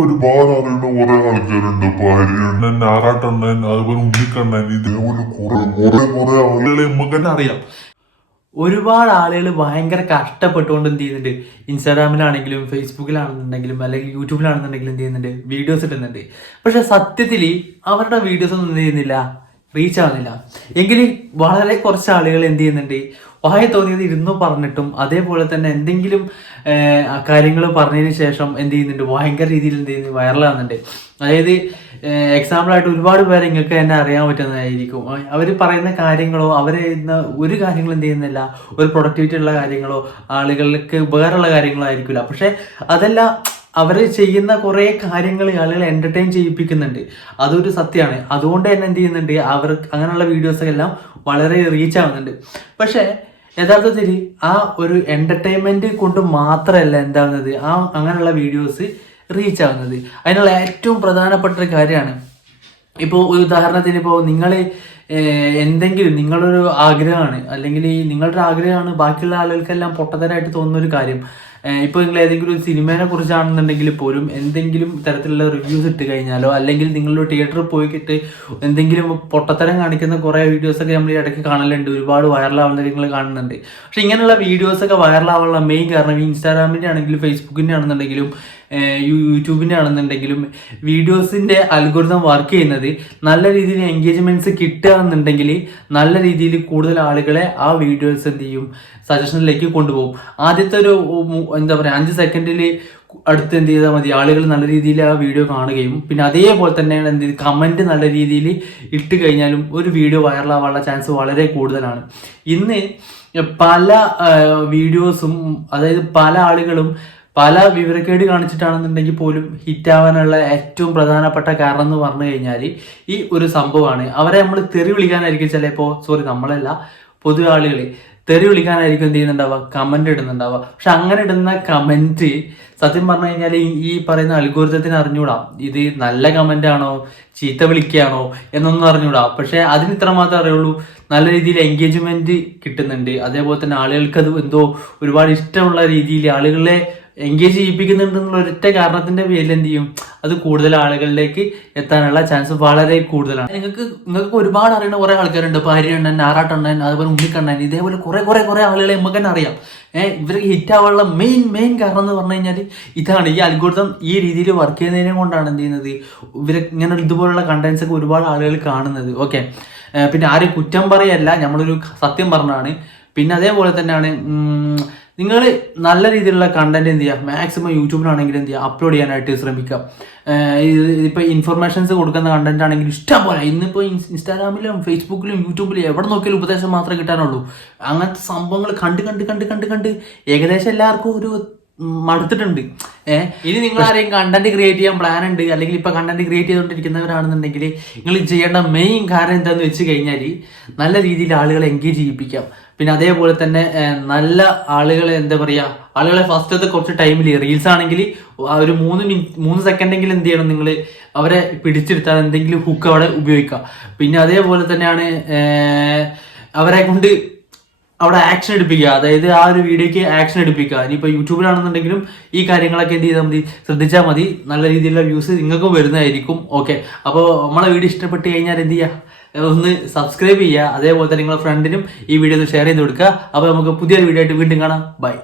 ഒരുപാട് അറിയുന്ന കുറെ ആൾക്കാരുണ്ട്. ഭാര്യണ്ണൻ, ആറാട്ടണ്ണൻ, അതുപോലെ ഉണ്ണിക്കണ്ണൻ, ഇതേപോലെ കുറെ ആളുകളെ നമുക്ക് തന്നെ അറിയാം. ഒരുപാട് ആളുകൾ ഭയങ്കര കഷ്ടപ്പെട്ടുകൊണ്ട് എന്ത് ചെയ്യുന്നുണ്ട്, ഇൻസ്റ്റാഗ്രാമിലാണെങ്കിലും ഫേസ്ബുക്കിലാണെന്നുണ്ടെങ്കിലും അല്ലെങ്കിൽ യൂട്യൂബിലാണെന്നുണ്ടെങ്കിലും എന്ത് ചെയ്യുന്നുണ്ട്, വീഡിയോസ് ഇടുന്നുണ്ട്. പക്ഷെ സത്യത്തിൽ അവരുടെ വീഡിയോസ് ഒന്നും എന്ത് ചെയ്യുന്നില്ല, റീച്ച് ആവുന്നില്ല. എങ്കിലും വളരെ കുറച്ച് ആളുകൾ എന്ത് ചെയ്യുന്നുണ്ട്, വായ തോന്നിയത് ഇരുന്നു പറഞ്ഞിട്ടും അതേപോലെ തന്നെ എന്തെങ്കിലും കാര്യങ്ങൾ പറഞ്ഞതിന് ശേഷം എന്ത് ചെയ്യുന്നുണ്ട്, ഭയങ്കര രീതിയിൽ എന്ത് ചെയ്യുന്നു, വൈറലാകുന്നുണ്ട്. അതായത് എക്സാമ്പിളായിട്ട് ഒരുപാട് പേരെ നിങ്ങൾക്ക് തന്നെ അറിയാൻ പറ്റുന്നതായിരിക്കും. അവർ പറയുന്ന കാര്യങ്ങളോ അവർ ഒരു കാര്യങ്ങളും എന്ത് ചെയ്യുന്നില്ല, ഒരു പ്രൊഡക്ടിവിറ്റി ഉള്ള കാര്യങ്ങളോ ആളുകൾക്ക് ഉപകാരമുള്ള കാര്യങ്ങളോ ആയിരിക്കില്ല. പക്ഷെ അതെല്ലാം അവർ ചെയ്യുന്ന കുറേ കാര്യങ്ങൾ ആളുകളെ എൻ്റർടൈൻ ചെയ്യിപ്പിക്കുന്നുണ്ട്. അതൊരു സത്യമാണ്. അതുകൊണ്ട് തന്നെ എന്ത് ചെയ്യുന്നുണ്ട്, അവർ അങ്ങനെയുള്ള വീഡിയോസെല്ലാം വളരെ റീച്ച് ആവുന്നുണ്ട്. പക്ഷേ യഥാർത്ഥത്തിൽ ആ ഒരു എൻ്റർടൈൻമെൻറ്റ് കൊണ്ട് മാത്രമല്ല എന്താവുന്നത്, ആ അങ്ങനെയുള്ള വീഡിയോസ് റീച്ച് ആവുന്നത്. അതിനുള്ള ഏറ്റവും പ്രധാനപ്പെട്ട ഒരു കാര്യമാണ്. ഇപ്പോൾ ഒരു ഉദാഹരണത്തിന്, ഇപ്പോൾ നിങ്ങൾ എന്തെങ്കിലും നിങ്ങളൊരു ആഗ്രഹമാണ്, അല്ലെങ്കിൽ നിങ്ങളുടെ ആഗ്രഹമാണ് ബാക്കിയുള്ള ആളുകൾക്കെല്ലാം പൊട്ടത്തരായിട്ട് തോന്നുന്ന ഒരു കാര്യം. ഇപ്പോൾ നിങ്ങൾ ഏതെങ്കിലും ഒരു സിനിമയെ കുറിച്ചാണെന്നുണ്ടെങ്കിൽ പോലും എന്തെങ്കിലും തരത്തിലുള്ള റിവ്യൂസ് ഇട്ട് കഴിഞ്ഞാലോ, അല്ലെങ്കിൽ നിങ്ങളൊരു തിയേറ്ററിൽ പോയിട്ട് എന്തെങ്കിലും പൊട്ടത്തരം കാണിക്കുന്ന കുറേ വീഡിയോസൊക്കെ നമ്മൾ ഈ ഇടയ്ക്ക് കാണലുണ്ട്. ഒരുപാട് വൈറലാവുന്ന നിങ്ങൾ കാണുന്നുണ്ട്. പക്ഷെ ഇങ്ങനെയുള്ള വീഡിയോസൊക്കെ വൈറലാവാനുള്ള മെയിൻ കാരണം ഇൻസ്റ്റാഗ്രാമിൻ്റെ ആണെങ്കിലും ഫേസ്ബുക്കിൻ്റെ ആണെന്നുണ്ടെങ്കിലും യൂട്യൂബിൻ്റെ ആണെന്നുണ്ടെങ്കിലും വീഡിയോസിൻ്റെ അൽഗോരിതം വർക്ക് ചെയ്യുന്നത് നല്ല രീതിയിൽ എൻഗേജ്മെൻറ്റ്സ് കിട്ടുകയെന്നുണ്ടെങ്കിൽ നല്ല രീതിയിൽ കൂടുതൽ ആളുകളെ ആ വീഡിയോസ് എന്ത് ചെയ്യും, സജഷനിലേക്ക് കൊണ്ടുപോകും. ആദ്യത്തെ ഒരു എന്താ പറയുക 5 സെക്കൻഡിൽ അടുത്ത് എന്ത് ചെയ്താൽ മതി, ആളുകൾ നല്ല രീതിയിൽ ആ വീഡിയോ കാണുകയും പിന്നെ അതേപോലെ തന്നെ എന്ത് ചെയ്ത് കമൻറ്റ് നല്ല രീതിയിൽ ഇട്ട് കഴിഞ്ഞാലും ഒരു വീഡിയോ വൈറലാവാനുള്ള ചാൻസ് വളരെ കൂടുതലാണ്. ഇന്ന് പല വീഡിയോസും, അതായത് പല ആളുകളും പല വിവരക്കേട് കാണിച്ചിട്ടാണെന്നുണ്ടെങ്കിൽ പോലും ഹിറ്റാവാനുള്ള ഏറ്റവും പ്രധാനപ്പെട്ട കാരണം എന്ന് പറഞ്ഞു കഴിഞ്ഞാൽ ഈ ഒരു സംഭവമാണ്. അവരെ നമ്മൾ തെറി വിളിക്കാനായിരിക്കും ചിലപ്പോൾ, നമ്മളല്ല, പൊതു ആളുകൾ തെറി വിളിക്കാനായിരിക്കും എന്ത് ചെയ്യുന്നുണ്ടാവുക, കമന്റ് ഇടുന്നുണ്ടാവുക. പക്ഷെ അങ്ങനെ ഇടുന്ന കമന്റ് സത്യം പറഞ്ഞു കഴിഞ്ഞാൽ ഈ പറയുന്ന അൽഗോരിതത്തിന് അറിഞ്ഞൂടാ ഇത് നല്ല കമന്റ് ആണോ ചീത്ത വിളിക്കുകയാണോ എന്നൊന്നും അറിഞ്ഞൂടാ. പക്ഷെ അതിന് ഇത്ര മാത്രമേ അറിയുള്ളൂ, നല്ല രീതിയിൽ എൻഗേജ്മെന്റ് കിട്ടുന്നുണ്ട്, അതേപോലെ തന്നെ ആളുകൾക്ക് അത് എന്തോ ഒരുപാട് ഇഷ്ടമുള്ള രീതിയിൽ ആളുകളെ എൻഗേജ് ചെയ്യിപ്പിക്കുന്നുണ്ടെന്നുള്ള ഒരൊറ്റ കാരണത്തിന്റെ പേരിൽ എന്ത് ചെയ്യും, അത് കൂടുതൽ ആളുകളിലേക്ക് എത്താനുള്ള ചാൻസ് വളരെ കൂടുതലാണ്. നിങ്ങൾക്ക് ഒരുപാട് അറിയുന്ന കുറെ ആൾക്കാരുണ്ട്. ഭാര്യണ്ണൻ, ആറാട്ടണ്ണൻ, അതുപോലെ ഉണ്ണിക്കണ്ണൻ, ഇതേപോലെ കുറെ ആളുകളെ നമുക്ക് തന്നെ അറിയാം. ഇവർക്ക് ഹിറ്റ് ആവാനുള്ള മെയിൻ കാരണം എന്ന് പറഞ്ഞു കഴിഞ്ഞാൽ ഇതാണ്. ഈ അൽഗോരിതം ഈ രീതിയിൽ വർക്ക് ചെയ്യുന്നതിനെ കൊണ്ടാണ് എന്ത് ചെയ്യുന്നത്, ഇവർ ഇങ്ങനെ ഇതുപോലുള്ള കണ്ടന്റ്സ് ഒക്കെ ഒരുപാട് ആളുകൾ കാണുന്നത്. ഓക്കെ, പിന്നെ ആരും കുറ്റം പറയല്ല, നമ്മളൊരു സത്യം പറഞ്ഞാണ്. പിന്നെ അതേപോലെ തന്നെയാണ് നിങ്ങൾ നല്ല രീതിയിലുള്ള കണ്ടന്റ് എന്ത് ചെയ്യുക, മാക്സിമം യൂട്യൂബിലാണെങ്കിൽ എന്ത് ചെയ്യുക, അപ്ലോഡ് ചെയ്യാനായിട്ട് ശ്രമിക്കാം. ഇപ്പോൾ ഇൻഫർമേഷൻസ് കൊടുക്കുന്ന കണ്ടന്റ് ആണെങ്കിൽ ഇഷ്ടം പോലെ ഇന്നിപ്പോൾ ഇൻസ്റ്റാഗ്രാമിലും ഫേസ്ബുക്കിലും യൂട്യൂബിലും എവിടെ നോക്കിയാലും ഉപദേശം മാത്രമേ കിട്ടാനുള്ളൂ. അങ്ങനത്തെ സംഭവങ്ങൾ കണ്ട് ഏകദേശം എല്ലാവർക്കും ഒരു മടുത്തിട്ടുണ്ട്. ഇനി നിങ്ങൾ ആരെയും കണ്ടന്റ് ക്രിയേറ്റ് ചെയ്യാൻ പ്ലാൻ ഉണ്ട്, അല്ലെങ്കിൽ ഇപ്പൊ കണ്ടന്റ് ക്രിയേറ്റ് ചെയ്തുകൊണ്ടിരിക്കുന്നവരാണെന്നുണ്ടെങ്കിൽ നിങ്ങൾ ചെയ്യേണ്ട മെയിൻ കാര്യം എന്താന്ന് വെച്ച് കഴിഞ്ഞാൽ നല്ല രീതിയിൽ ആളുകളെ എൻഗേജ് ചെയ്യിപ്പിക്കാം. പിന്നെ അതേപോലെ തന്നെ നല്ല ആളുകളെ എന്താ പറയുക, ആളുകളെ ഫസ്റ്റത്തെ കുറച്ച് ടൈമിൽ റീൽസ് ആണെങ്കിൽ ഒരു 3 സെക്കൻഡെങ്കിലും എന്ത് ചെയ്യണം, നിങ്ങൾ അവരെ പിടിച്ചെടുത്താൽ എന്തെങ്കിലും ഹുക്ക് അവിടെ ഉപയോഗിക്കുക. പിന്നെ അതേപോലെ തന്നെയാണ് അവരെ കൊണ്ട് അവിടെ ആക്ഷൻ എടുപ്പിക്കുക, അതായത് ആ ഒരു വീഡിയോക്ക് ആക്ഷൻ എടുപ്പിക്കുക. ഇനിയിപ്പോൾ യൂട്യൂബിലാണെന്നുണ്ടെങ്കിലും ഈ കാര്യങ്ങളൊക്കെ എന്ത് ചെയ്താൽ മതി, ശ്രദ്ധിച്ചാൽ മതി, നല്ല രീതിയിലുള്ള വ്യൂസ് നിങ്ങൾക്കും വരുന്നതായിരിക്കും. ഓക്കെ, അപ്പോൾ നമ്മളെ വീഡിയോ ഇഷ്ടപ്പെട്ട് കഴിഞ്ഞാൽ എന്ത് ചെയ്യുക, ഒന്ന് സബ്സ്ക്രൈബ് ചെയ്യുക. അതേപോലെ തന്നെ നിങ്ങളുടെ ഫ്രണ്ടിനും ഈ വീഡിയോ ഒന്ന് ഷെയർ ചെയ്ത് കൊടുക്കുക. അപ്പോൾ നമുക്ക് പുതിയൊരു വീഡിയോ ആയിട്ട് വീണ്ടും കാണാം. ബൈ.